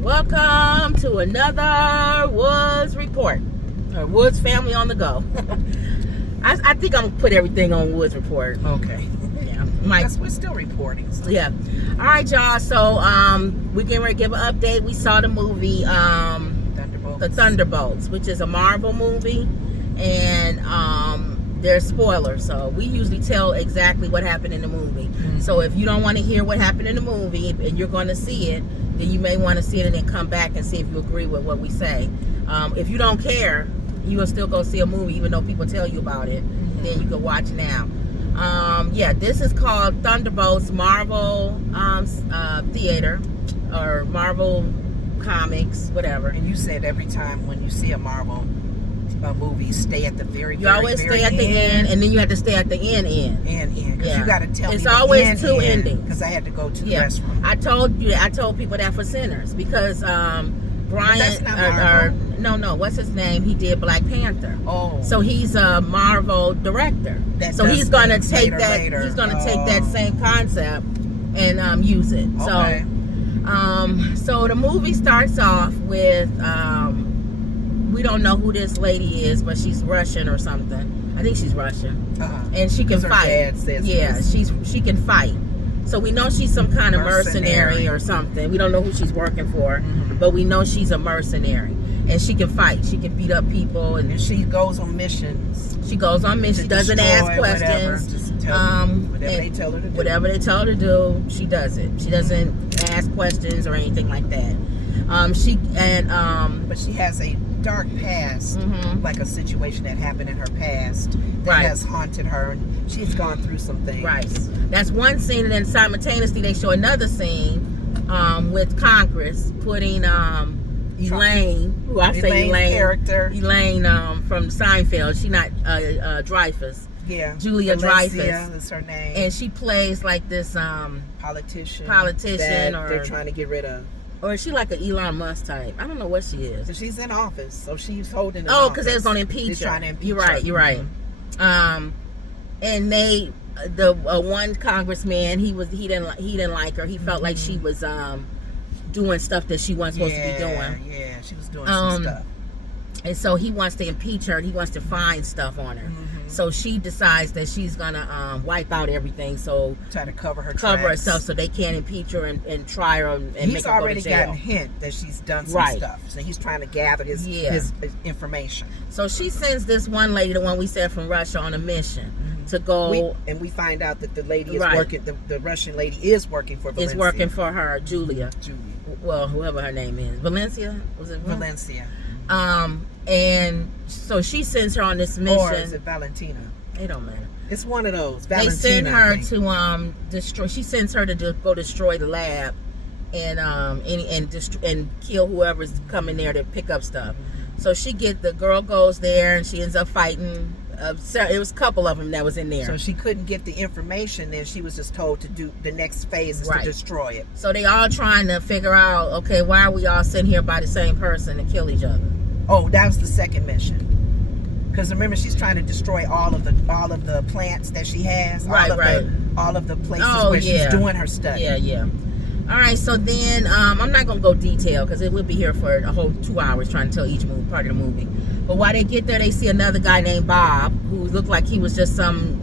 Welcome to another Woods Report, or Woods Family on the Go. I think I'm gonna put everything on Woods Report. Okay. Yeah, We're still reporting. So. Yeah. All right, y'all. So we getting ready to give an update. We saw the movie Thunderbolts. The Thunderbolts, which is a Marvel movie, and there's spoilers. So we usually tell exactly what happened in the movie. Mm-hmm. So if you don't want to hear what happened in the movie and you're going to see it, then you may want to see it and then come back and see if you agree with what we say. If you don't care, you will still go see a movie even though people tell you about it. Mm-hmm. Then you can watch now. Yeah, this is called Thunderbolts Marvel Theater, or Marvel Comics, whatever. And you said every time when you see a Marvel movie, stay at the very You always stay at the end, and then you have to stay at the end. Because you got to tell me it's always end, two endings. Because I had to go to the restaurant. I told people that for Sinners, because Brian, that's not Marvel. No, what's his name? He did Black Panther. Oh, so he's a Marvel director. So he's going to take that. He's going to take that same concept and use it. Okay. So the movie starts off with we don't know who this lady is, but she's Russian or something. I think she's Russian, and she can fight. Dad says she can fight. So we know she's some kind of mercenary or something. We don't know who she's working for, but we know she's a mercenary, and she can fight. She can beat up people, and she goes on missions. She goes on missions. She doesn't ask questions. Whatever they tell her to do. Whatever they tell her to do, she does it. She doesn't ask questions or anything like that. But she has a dark past, like a situation that happened in her past that has haunted her, and she's gone through some things. Right. That's one scene, and then simultaneously they show another scene with Congress putting Elaine, who I say Elaine character, Elaine from Seinfeld. She's not Dreyfus. Yeah, Julia Dreyfus is her name, and she plays like this politician that or they're trying to get rid of. Or is she like an Elon Musk type? I don't know what she is. So she's in office, so she's holding. Because they was gonna impeach her. Trying to impeach her. You're right. And the one congressman, he didn't like her. He felt like she was doing stuff that she wasn't supposed to be doing. Yeah, she was doing some stuff. And so he wants to impeach her. He wants to find stuff on her. So she decides that she's gonna wipe out everything. So try to cover herself so they can't impeach her and try her and make her go to jail. He's already gotten a hint that she's done some stuff. So he's trying to gather his information. So she sends this one lady, the one we said from Russia, on a mission to go. And we find out that the lady is working. The Russian lady is working for Valencia. Is working for her, Julia. Well, whoever her name is, Valencia. Was it Valencia? And so she sends her on this mission. Or is it Valentina? It don't matter. It's one of those. Valentina, they send her to destroy. She sends her to go destroy the lab, and kill whoever's coming there to pick up stuff. So the girl goes there and she ends up fighting. It was a couple of them that was in there. So she couldn't get the information. Then she was just told to do the next phase is to destroy it. So they all trying to figure out, okay, why are we all sitting here by the same person to kill each other? Oh, that was the second mission. Because remember, she's trying to destroy all of the plants that she has. All of the places where she's doing her study. Yeah. All right, so then I'm not gonna go detail because it would be here for a whole 2 hours trying to tell each part of the movie. But while they get there, they see another guy named Bob who looked like he was just some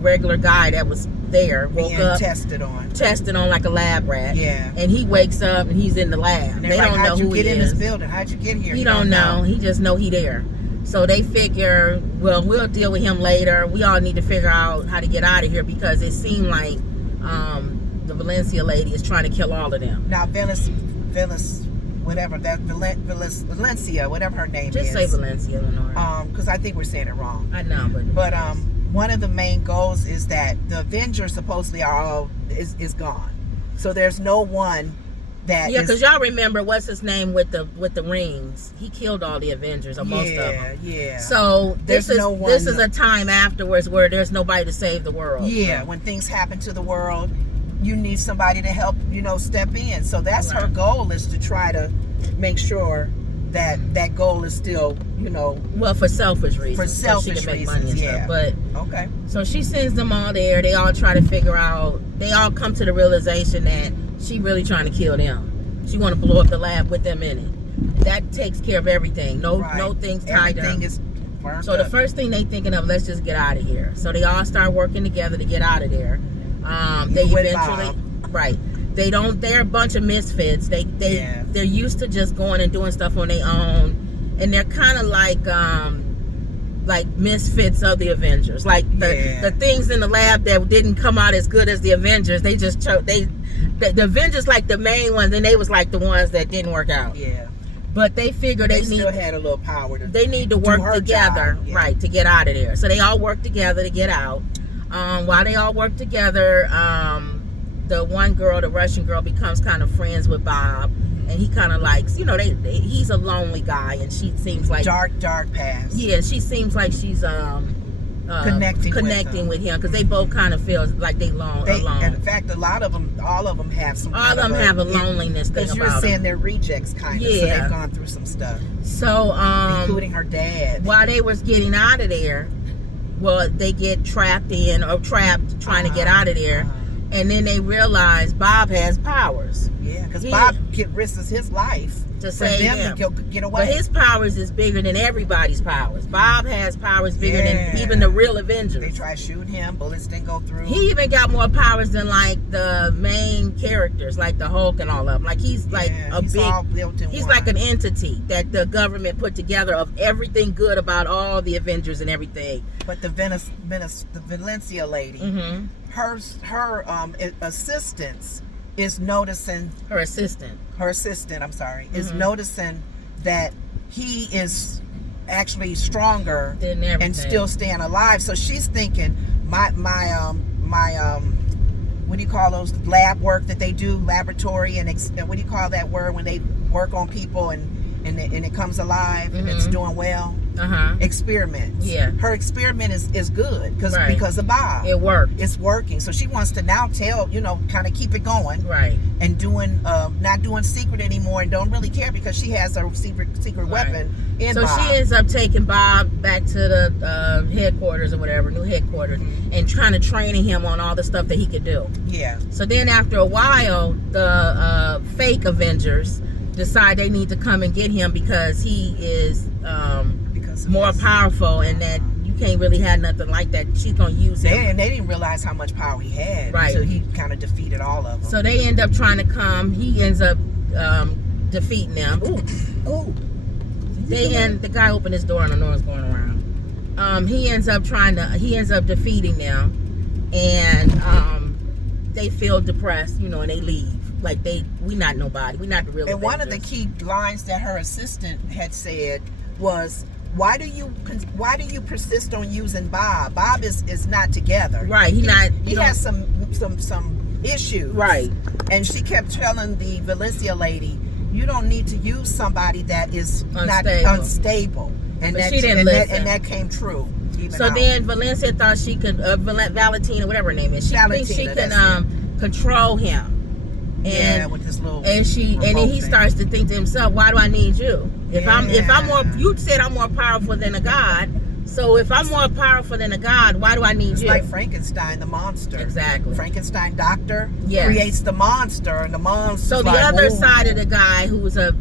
regular guy that was there. Woke up, tested on like a lab rat. Yeah. And he wakes up and he's in the lab. And they don't know who he is. How'd you get in this building? How'd you get here? He don't know. He just know he there. So they figure, well, we'll deal with him later. We all need to figure out how to get out of here because it seemed like the Valencia lady is trying to kill all of them. Now, Valencia, whatever her name is. Just say Valencia, Lenore. Because I think we're saying it wrong. I know, but one of the main goals is that the Avengers supposedly is gone. So there's no one that because y'all remember what's his name with the rings. He killed all the Avengers, or most of them. Yeah. So this is a time afterwards where there's nobody to save the world. Yeah, when things happen to the world, you need somebody to help, step in. So that's her goal, is to try to make sure that goal is still, well, for selfish reasons. For selfish so she can make reasons, money and stuff. But okay. So she sends them all there. They all try to figure out. They all come to the realization that she really trying to kill them. She want to blow up the lab with them in it. That takes care of everything. No things tied up. Everything is burned So the first thing they thinking of, let's just get out of here. So they all start working together to get out of there. They eventually, right? They're a bunch of misfits. They're used to just going and doing stuff on their own, and they're kind of like misfits of the Avengers. Like the things in the lab that didn't come out as good as the Avengers, they just chose. The Avengers like the main ones, and they was like the ones that didn't work out. Yeah. But they figure they still had a little power. They need to work together, right, to get out of there. So they all work together to get out. While they all work together, the one girl, the Russian girl, becomes kind of friends with Bob, and he kind of likes, he's a lonely guy, and she seems like dark past. Yeah, she seems like she's connecting with him because they both kind of feel like they alone. In fact, all of them have have a loneliness thing about them. Because you're saying they're rejects, kind of. So they've gone through some stuff. So, including her dad. While they was getting out of there, well, they get trapped trying to get out of there. And then they realize Bob has powers. Yeah, because Bob risks his life to save them to get away. But his powers is bigger than everybody's powers. Bob has powers bigger than even the real Avengers. They tried shooting him, bullets didn't go through. He even got more powers than like the main characters, like the Hulk and all of them. Like he's like he's like an entity that the government put together of everything good about all the Avengers and everything. But the Valencia lady, her assistants is noticing her assistant is noticing that he is actually stronger and still staying alive. So she's thinking my what do you call those lab work that they do, laboratory and what do you call that word when they work on people and it comes alive and it's doing well? Experiments. Yeah. Her experiment is good because of Bob. It worked. It's working. So she wants to now tell, kind of keep it going. Right. And doing not doing secret anymore and don't really care because she has her secret weapon in Bob. So she ends up taking Bob back to the headquarters or whatever, new headquarters, and trying to train him on all the stuff that he could do. Yeah. So then after a while, the fake Avengers decide they need to come and get him because he is more powerful and that you can't really have nothing like that. She's gonna use him. And they didn't realize how much power he had until he kind of defeated all of them. So they end up trying to come. He ends up defeating them. The guy opened his door and I know what's going around. He ends up defeating them, and they feel depressed, and they leave. Like we not nobody. We not the real. And Avengers. One of the key lines that her assistant had said was, "Why do you persist on using Bob? Bob is not together. Right. He has some issues. Right. And she kept telling the Valencia lady, you don't need to use somebody that is unstable. And she didn't listen. And that came true. So then Valencia thought she could Valentina, whatever her name is. She thinks she can control him. And with this little then he starts to think to himself, why do I need you? If I'm more, you said I'm more powerful than a god. So if I'm more powerful than a god, why do I need you? It's like Frankenstein, the monster. Exactly. Frankenstein doctor creates the monster, and the monster. So the other side of the guy, who's a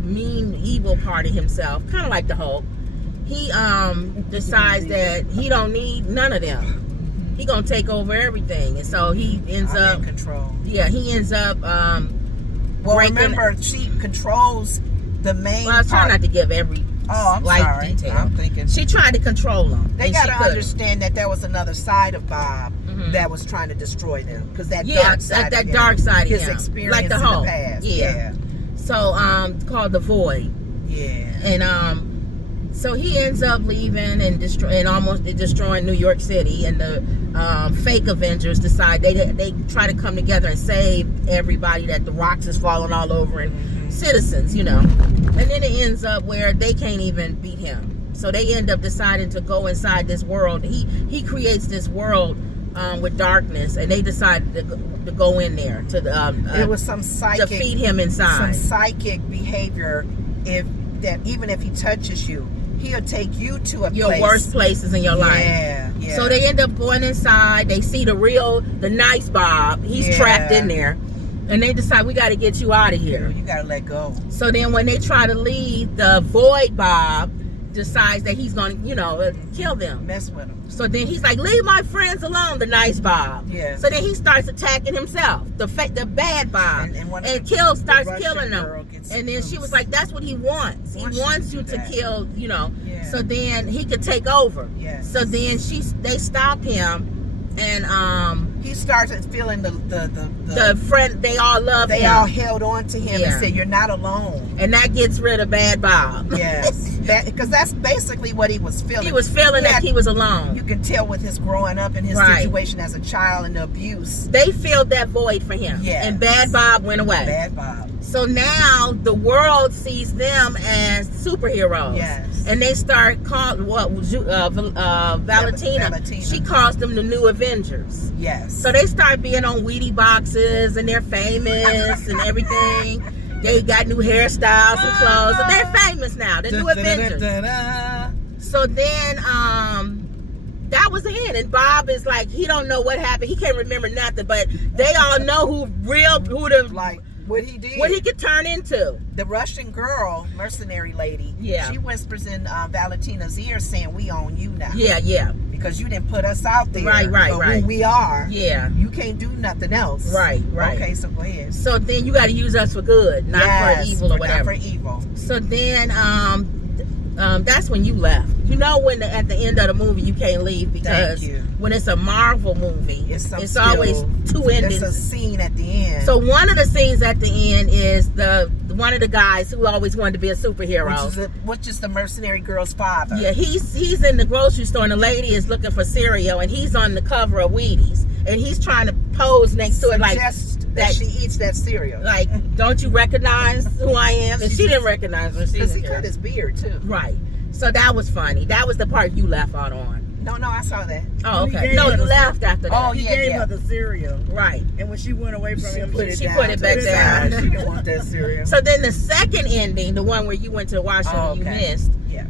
mean, evil part of himself, kind of like the Hulk, he decides that he don't need none of them. He gonna take over everything, and so he ends up in control. Yeah, he ends up. Remember, she controls the main. Well, I was trying not to give every slight detail. I'm thinking she tried to control him. They gotta understand that there was another side of Bob that was trying to destroy them, because that dark side of his experience like the Hulk. In the past. Yeah. So called the Void. Yeah. And so he ends up leaving and destroying New York City, and the fake Avengers decide they try to come together and save everybody that the rocks is falling all over and citizens, and then it ends up where they can't even beat him. So they end up deciding to go inside this world. He creates this world with darkness, and they decided to go in there to it was some psychic, defeat him inside. Some psychic behavior even if he touches you, he'll take you to your worst places in your life. Yeah. So they end up going inside. They see the nice Bob. He's trapped in there. And they decide, we got to get you out of here. You got to let go. So then when they try to leave, the Void Bob decides that he's going to, kill them. Mess with them. So then he's like, leave my friends alone, the nice Bob. Yeah. So then he starts attacking himself, the bad Bob. Starts killing them. And then she was like, that's what he wants. He wants you to kill, Yeah. So then he could take over. Yes. So then they stop him. And he started feeling the friend, they all love him. They all held on to him and said, you're not alone. And that gets rid of Bad Bob. Yes. Because that's basically what he was feeling. He was feeling that he was alone. You can tell with his growing up and his situation as a child and the abuse. They filled that void for him. Yes. And Bad Bob went away. Bad Bob. So now the world sees them as superheroes. Yes. And they start calling Valentina. She calls them the new Avengers. Yes. So they start being on Wheatie boxes and they're famous and everything. They got new hairstyles and clothes. So they're famous now. The new Avengers. So then that was the end. And Bob is like, he don't know what happened. He can't remember nothing. But they all know what he did, what he could turn into. The Russian girl, mercenary lady, she whispers in Valentina's ear saying, we own you now. Yeah. Because you didn't put us out there. Right. Who we are. Yeah. You can't do nothing else. Right. Okay, so go ahead. So then you got to use us for good, not for evil or whatever. Not for evil. So then that's when you left. When at the end of the movie you can't leave because when it's a Marvel movie, it's always two endings. There's a scene at the end. So one of the scenes at the end is one of the guys who always wanted to be a superhero. Which is the mercenary girl's father. Yeah, he's in the grocery store and the lady is looking for cereal and he's on the cover of Wheaties and he's trying to pose next to it like that she eats that cereal. Like, don't you recognize who I am? And she didn't recognize her. Because he cut his beard too. Right. So that was funny. That was the part you left out on. No, I saw that. Oh, okay. No, you left after that. Oh, he gave her the cereal. Right. And when she went away from him, she put it back down. She didn't want that cereal. So then the second ending, the one where you went to Washington, you missed. Yeah.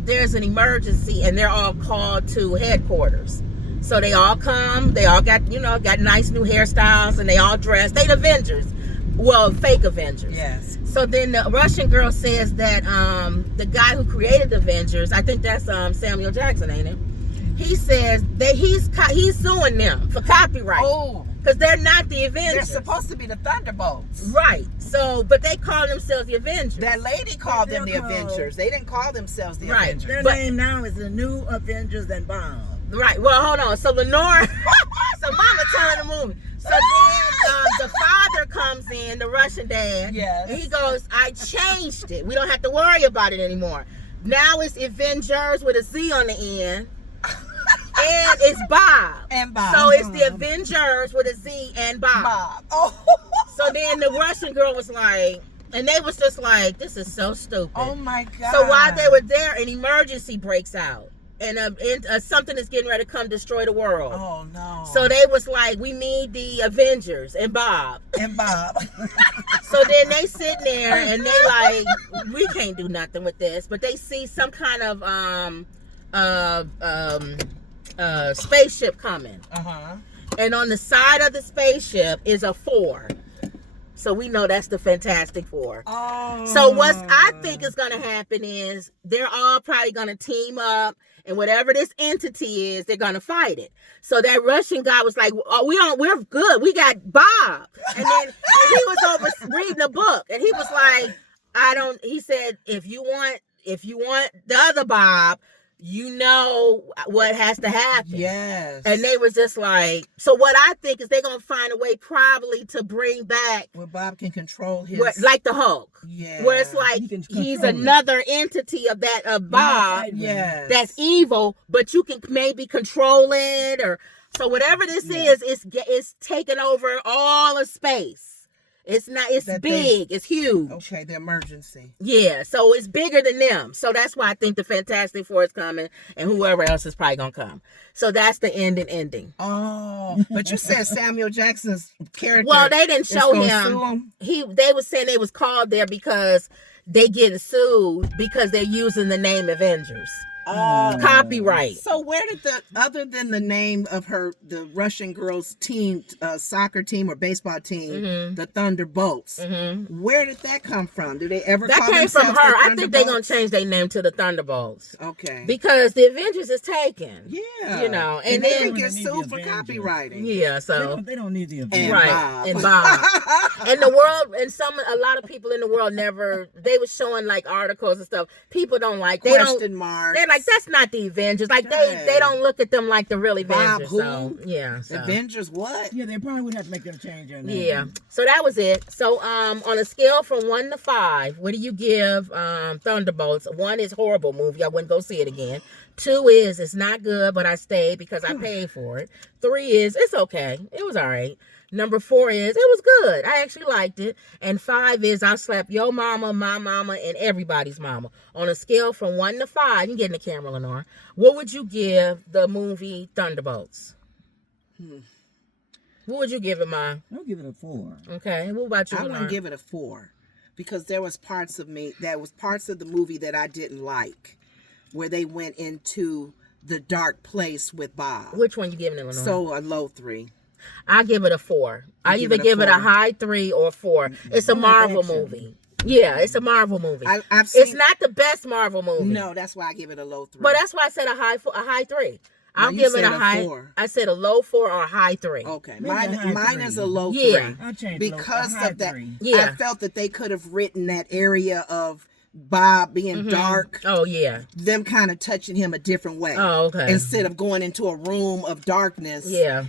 There's an emergency and they're all called to headquarters. So they all come. They all got nice new hairstyles and they all dressed. They the Avengers. Well, fake Avengers. Yes. So then the Russian girl says that the guy who created the Avengers, I think that's Samuel Jackson, ain't it? He says that he's suing them for copyright. Oh. Because they're not the Avengers. They're supposed to be the Thunderbolts. Right. So, but they call themselves the Avengers. That lady called them the Avengers. They didn't call themselves the Avengers. Their name now is the New Avengers and Bob. Right. Well, hold on. So Lenore, so Mama telling the movie. So then the father comes in, the Russian dad. Yes. And he goes, I changed it. We don't have to worry about it anymore. Now it's Avengers with a Z on the end. And it's Bob. And Bob. So it's the Avengers with a Z and Bob. Oh. So then the Russian girl was like, and they was just like, this is so stupid. Oh my God. So while they were there, an emergency breaks out. And something is getting ready to come destroy the world. Oh no. So they was like, we need the Avengers and Bob. So then they sitting there and they like, we can't do nothing with this. But they see some kind of spaceship coming. And on the side of the spaceship is a 4. So we know that's the Fantastic Four. Oh. So what I think is going to happen is they're all probably going to team up, and whatever this entity is, they're going to fight it. So that Russian guy was like, "Oh, we're good. We got Bob." And then he was over reading a book, and he was like, He said, if you want the other Bob, you know what has to happen. Yes. And they was just like, so what I think is they're going to find a way probably to bring back where Bob can control his... like the Hulk. Yeah. Where it's like he's another entity of Bob that's evil, but you can maybe control it or... So whatever this is, it's taking over all of space. It's big. It's huge. Okay, the emergency. Yeah, so it's bigger than them. So that's why I think the Fantastic Four is coming and whoever else is probably going to come. So that's the ending. Oh, but you said Samuel Jackson's character. Well, they didn't show him. They was saying they was called there because they getting sued because they're using the name Avengers. Copyright. So where did other than the name of the Russian girls team, soccer team or baseball team, the Thunderbolts, where did that come from? Did they ever that call came from her? the I think they're going to change their name to the Thunderbolts. Okay. Because the Avengers is taken. Yeah. You know. And then they can get sued for copywriting. Yeah, so. They don't need the Avengers. And Bob. And the world, and a lot of people in the world they were showing like articles and stuff. People don't like, question marks. They're like, that's not the Avengers. Like they don't look at them like the real Avengers. Bob, so yeah. So. Avengers what? Yeah, they probably would have to make them change their name. Yeah. So that was it. So on a scale from 1 to 5, what do you give Thunderbolts? 1 is horrible movie. I wouldn't go see it again. 2 is it's not good, but I stayed because I paid for it. 3 is it's okay. It was all right. Number 4 is it was good. I actually liked it. And 5 is I slapped your mama, my mama, and everybody's mama. On a scale from 1 to 5, you can get in the camera, Lenore. What would you give the movie Thunderbolts? What would you give it, Ma? I'll give it a 4. Okay. What about you, I'm Lenore? gonna give it a 4 because there was parts of the movie that I didn't like, where they went into the dark place with Bob. Which one you giving it, Lenore? So a low 3. I give it a 4. I either give it a high 3 or 4. It's a Marvel movie. Yeah, it's a Marvel movie. I've seen, it's not the best Marvel movie. No, that's why I give it a low 3. But that's why I said a high 3. I'll give it a high 4. I said a low 4 or a high 3. Okay, mine is a low 3. Yeah, I'll change because of that. 3. Yeah, I felt that they could have written that area of Bob being dark. Oh yeah. Them kind of touching him a different way. Oh, okay. Instead of going into a room of darkness. Yeah.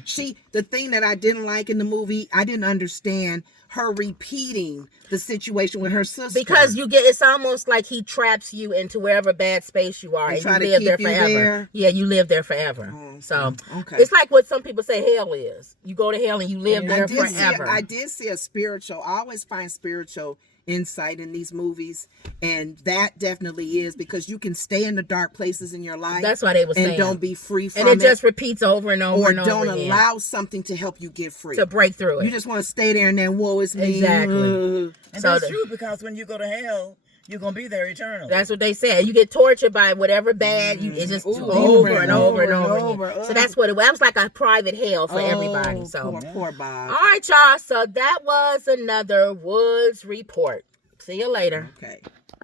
The thing that I didn't like in the movie, I didn't understand her repeating the situation with her sister. Because it's almost like he traps you into wherever bad space you are, and you live there forever. There. Yeah, you live there forever. So okay. It's like what some people say hell is. You go to hell and you live there forever. I did see a spiritual. I always find spiritual insight in these movies, and that definitely is because you can stay in the dark places in your life. That's why they were saying. And don't be free from it. And it just repeats over and over and over Or don't again. allow something to help you get free. To break through it. You just want to stay there and then woe is me. Exactly. And that's true because when you go to hell, you're going to be there eternally. That's what they said. You get tortured by whatever bad. It's just over and over and over again. So that's what it was. That was like a private hell for everybody. So poor Bob. All right, y'all. So that was another Woods Report. See you later. Okay.